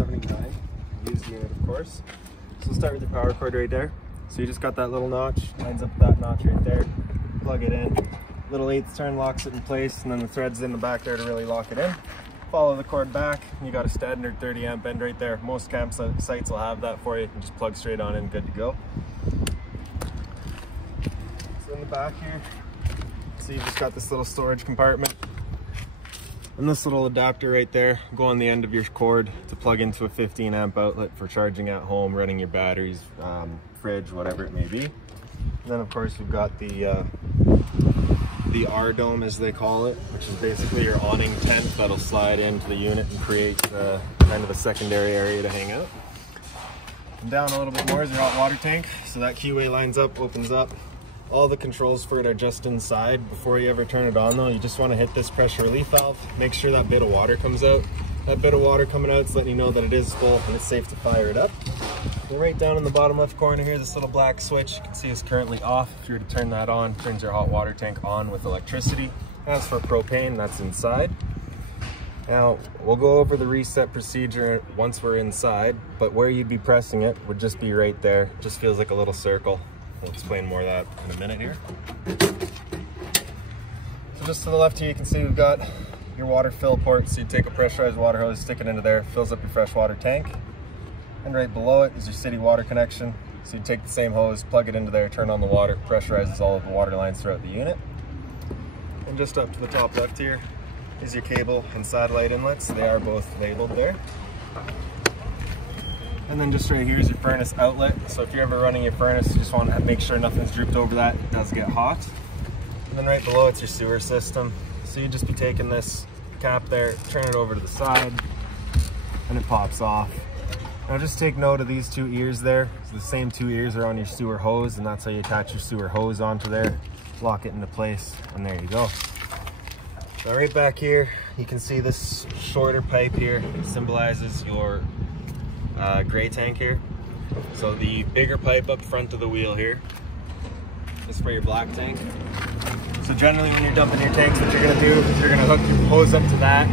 $79, used unit of course. So we'll start with your power cord right there. So you just got that little notch, lines up with that notch right there, plug it in, little 1/8 turn locks it in place, and then the thread's in the back there to really lock it in. Follow the cord back, and you got a standard 30 amp end right there. Most campsites will have that for you. You can just plug straight on in, good to go. So in the back here, so you've just got this little storage compartment. And this little adapter right there, go on the end of your cord to plug into a 15 amp outlet for charging at home, running your batteries, fridge, whatever it may be. And then of course you've got the R-dome as they call it, which is basically your awning tent that'll slide into the unit and create kind of a secondary area to hang out. And down a little bit more is your hot water tank. So that keyway lines up, opens up. All the controls for it are just inside. Before you ever turn it on though, you just want to hit this pressure relief valve. Make sure that bit of water comes out. That bit of water coming out is letting you know that it is full and it's safe to fire it up. And right down in the bottom left corner here, this little black switch, you can see is currently off. If you were to turn that on, turns your hot water tank on with electricity. As for propane, that's inside. Now, we'll go over the reset procedure once we're inside, but where you'd be pressing it would just be right there. Just feels like a little circle. We'll explain more of that in a minute here. So just to the left here, you can see we've got your water fill port. So you take a pressurized water hose, stick it into there, fills up your freshwater tank. And right below it is your city water connection. So you take the same hose, plug it into there, turn on the water, pressurizes all of the water lines throughout the unit. And just up to the top left here is your cable and satellite inlets. They are both labeled there. And then just right here is your furnace outlet. So if you're ever running your furnace, you just want to make sure nothing's drooped over that. It does get hot. And then right below it's your sewer system. So you just be taking this cap there, turn it over to the side, and it pops off. Now just take note of these two ears there. So the same two ears are on your sewer hose, and that's how you attach your sewer hose onto there. Lock it into place, and there you go. Now right back here, you can see this shorter pipe here. It symbolizes your gray tank here. So the bigger pipe up front of the wheel here is for your black tank. So generally when you're dumping your tanks, what you're gonna do is you're gonna hook your hose up to that,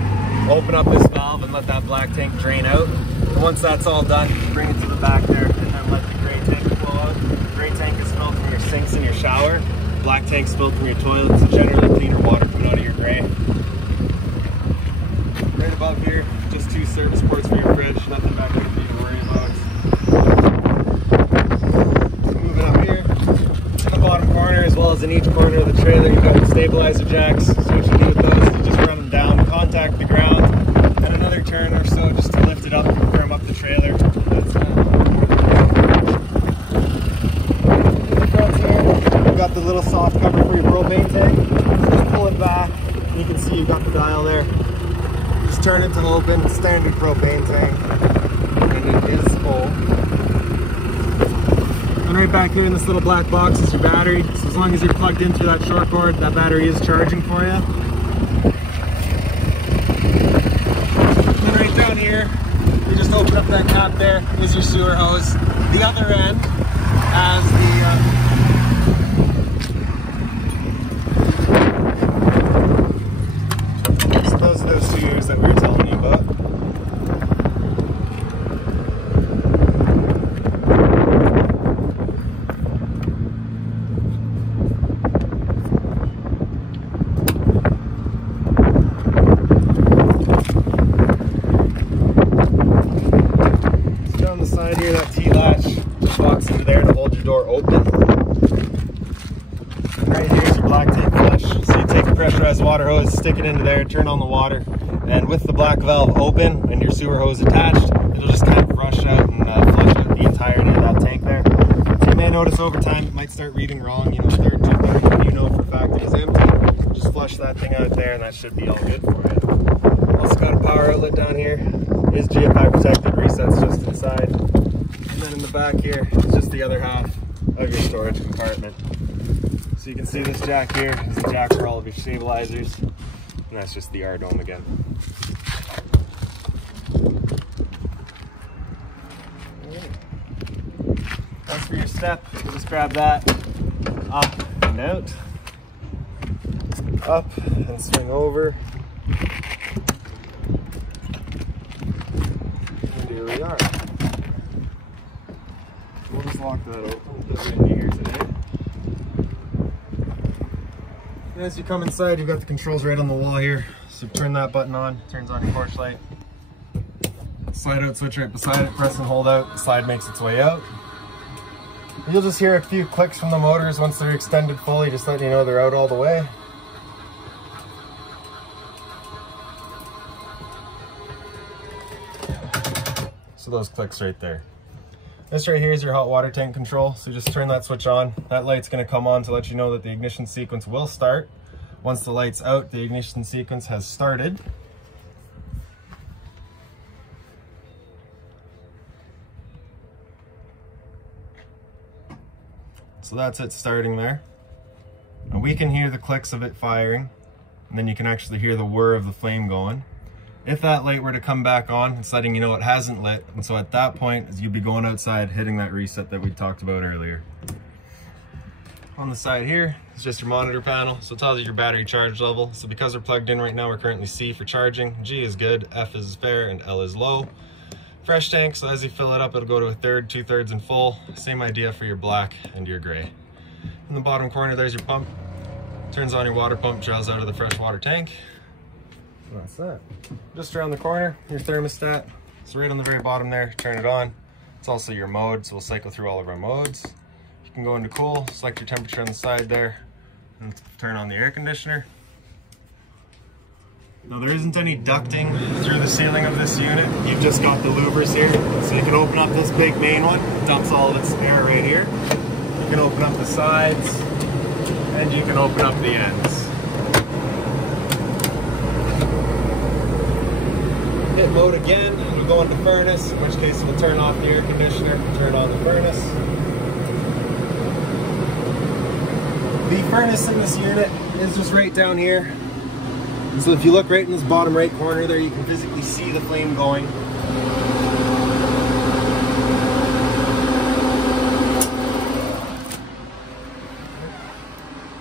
open up this valve and let that black tank drain out. And once that's all done, you bring it to the back there and then let the gray tank flow out. The gray tank is filled from your sinks in your shower. The black tank's filled from your toilet, so generally cleaner water coming out of your gray. Right above here, just 2 service ports for your fridge, nothing back there for you to worry about. So moving up here, in the bottom corner, as well as in each corner of the trailer, you've got the stabilizer jacks. So what you do with those is just run them down, contact the ground, and another turn or so just to lift it up and firm up the trailer. That's it. In the front here, you've got the little soft cover for your propane tank. So just pull it back, and you can see you've got the dial there. Just turn it to open, standard propane tank, and it is full. And right back here in this little black box is your battery. So as long as you're plugged in through that short cord, that battery is charging for you. And right down here, you just open up that cap there, is your sewer hose. The other end has the those 2 ears that we were telling you about. So down the side here, that T-latch just locks into there to hold your door open. And right here is your black tank flush. So you take a pressurized water hose, stick it into there, turn on the water, and with the black valve open and your sewer hose attached, it'll just kind of rush out and flush out the entirety of that tank there. So you may notice over time it might start reading wrong, you know, 3rd, 2/3, you know for a fact it is empty. Just flush that thing out there and that should be all good for you. Also got a power outlet down here. It is GFI protected, resets just inside. And then in the back here is just the other half of your storage compartment. So you can see this jack here is the jack for all of your stabilizers. And that's just the R-dome again. As for your step, you just grab that up and out, up and swing over. You do And as you come inside, you've got the controls right on the wall here. So turn that button on, turns on your porch light. Slide out switch right beside it, press and hold out, the slide makes its way out. You'll just hear a few clicks from the motors once they're extended fully, just letting you know they're out all the way. So those clicks right there. This right here is your hot water tank control. So just turn that switch on. That light's gonna come on to let you know that the ignition sequence will start. Once the light's out, the ignition sequence has started. So that's it starting there. And we can hear the clicks of it firing, and then you can actually hear the whir of the flame going. If that light were to come back on, it's letting you know it hasn't lit, and so at that point, you'd be going outside, hitting that reset that we talked about earlier. On the side here, it's just your monitor panel, so it tells you your battery charge level. So because we're plugged in right now, we're currently C for charging, G is good, F is fair, and L is low. Fresh tank, so as you fill it up, it'll go to a third, 2/3 and full. Same idea for your black and your gray. In the bottom corner, there's your pump. Turns on your water pump, draws out of the fresh water tank. That's that. Just around the corner, your thermostat. So right on the very bottom there, turn it on. It's also your mode, so we'll cycle through all of our modes. You can go into cool, select your temperature on the side there, and turn on the air conditioner. Now there isn't any ducting through the ceiling of this unit. You've just got the louvers here. So you can open up this big main one, dumps all of its air right here. You can open up the sides, and you can open up the ends. Hit mode again, it'll go into furnace, in which case it'll turn off the air conditioner, turn on the furnace. The furnace in this unit is just right down here. And so if you look right in this bottom right corner there, you can physically see the flame going.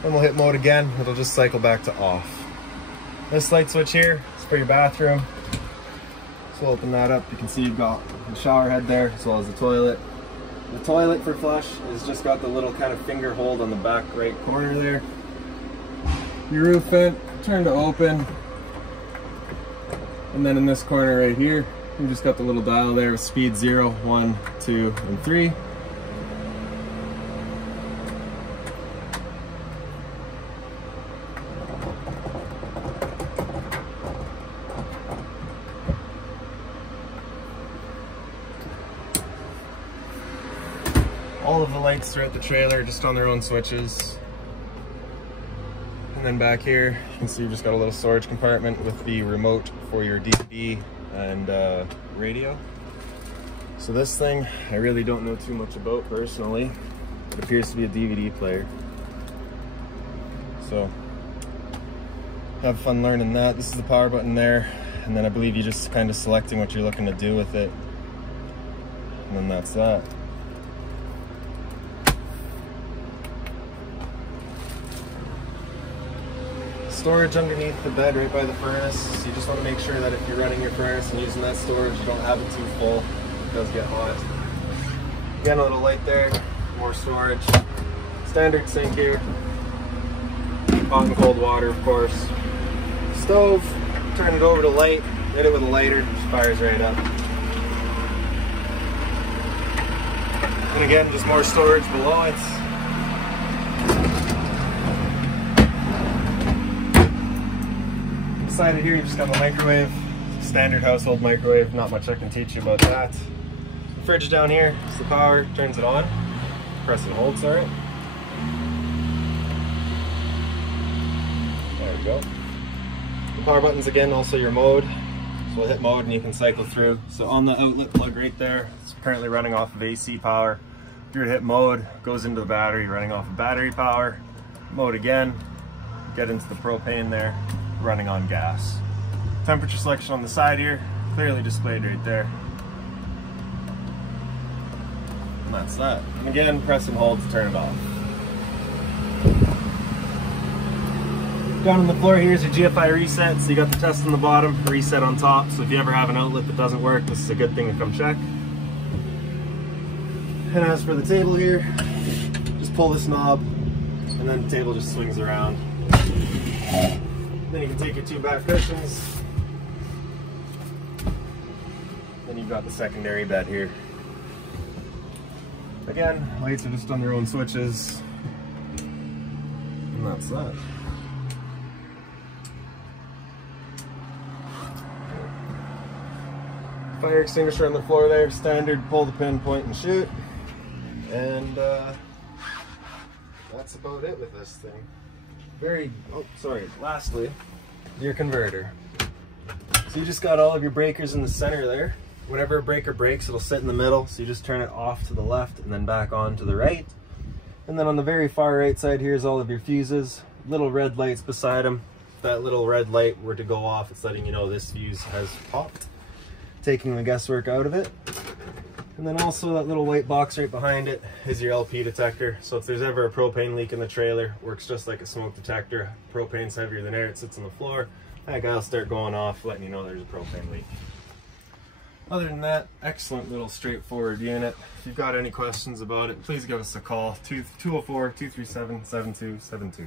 And we'll hit mode again, it'll just cycle back to off. This light switch here is for your bathroom. So open that up, you can see you've got the shower head there, as well as the toilet. The toilet for flush has just got the little kind of finger hold on the back right corner there. Your roof vent, turn to open. And then in this corner right here, you just got the little dial there with speed 0, 1, 2, and 3. All of the lights throughout the trailer are just on their own switches. And then back here, you can see you've just got a little storage compartment with the remote for your DVD and radio. So this thing, I really don't know too much about personally. It appears to be a DVD player. So, have fun learning that. This is the power button there. And then I believe you're just kind of selecting what you're looking to do with it. And then that's that. Storage underneath the bed right by the furnace. So you just want to make sure that if you're running your furnace and using that storage, you don't have it too full. It does get hot. Again, a little light there, more storage. Standard sink here. Hot and cold water, of course. Stove, turn it over to light, hit it with a lighter, just fires right up. And again, just more storage below it. Beside it here, you just got the microwave, standard household microwave, not much I can teach you about that. Fridge down here, it's the power, turns it on, press and hold, sorry. There we go. The power button's again also your mode, so we'll hit mode and you can cycle through. So on the outlet plug right there, it's currently running off of AC power. If you were to hit mode, goes into the battery, running off of battery power. Mode again, get into the propane there, running on gas. Temperature selection on the side here, clearly displayed right there. And that's that. And again, press and hold to turn it off. Down on the floor here is your Gfi Reset. So you got the test on the bottom, reset on top. So if you ever have an outlet that doesn't work, this is a good thing to come check. And as for the table here, just pull this knob and then the table just swings around. Then you can take your 2 back cushions. Then you've got the secondary bed here. Again, lights are just on their own switches. And that's that. Fire extinguisher on the floor there, standard, pull the pin, point and shoot. And that's about it with this thing. Lastly, your converter. So you just got all of your breakers in the center there. Whenever a breaker breaks, it'll sit in the middle, so you just turn it off to the left and then back on to the right. And then on the very far right side here is all of your fuses, little red lights beside them. If that little red light were to go off, it's letting you know this fuse has popped, taking the guesswork out of it. And then also that little white box right behind it is your LP detector. So if there's ever a propane leak in the trailer, works just like a smoke detector. Propane's heavier than air, it sits on the floor. That guy will start going off, letting you know there's a propane leak. Other than that, excellent little straightforward unit. If you've got any questions about it, please give us a call, 204-237-7272.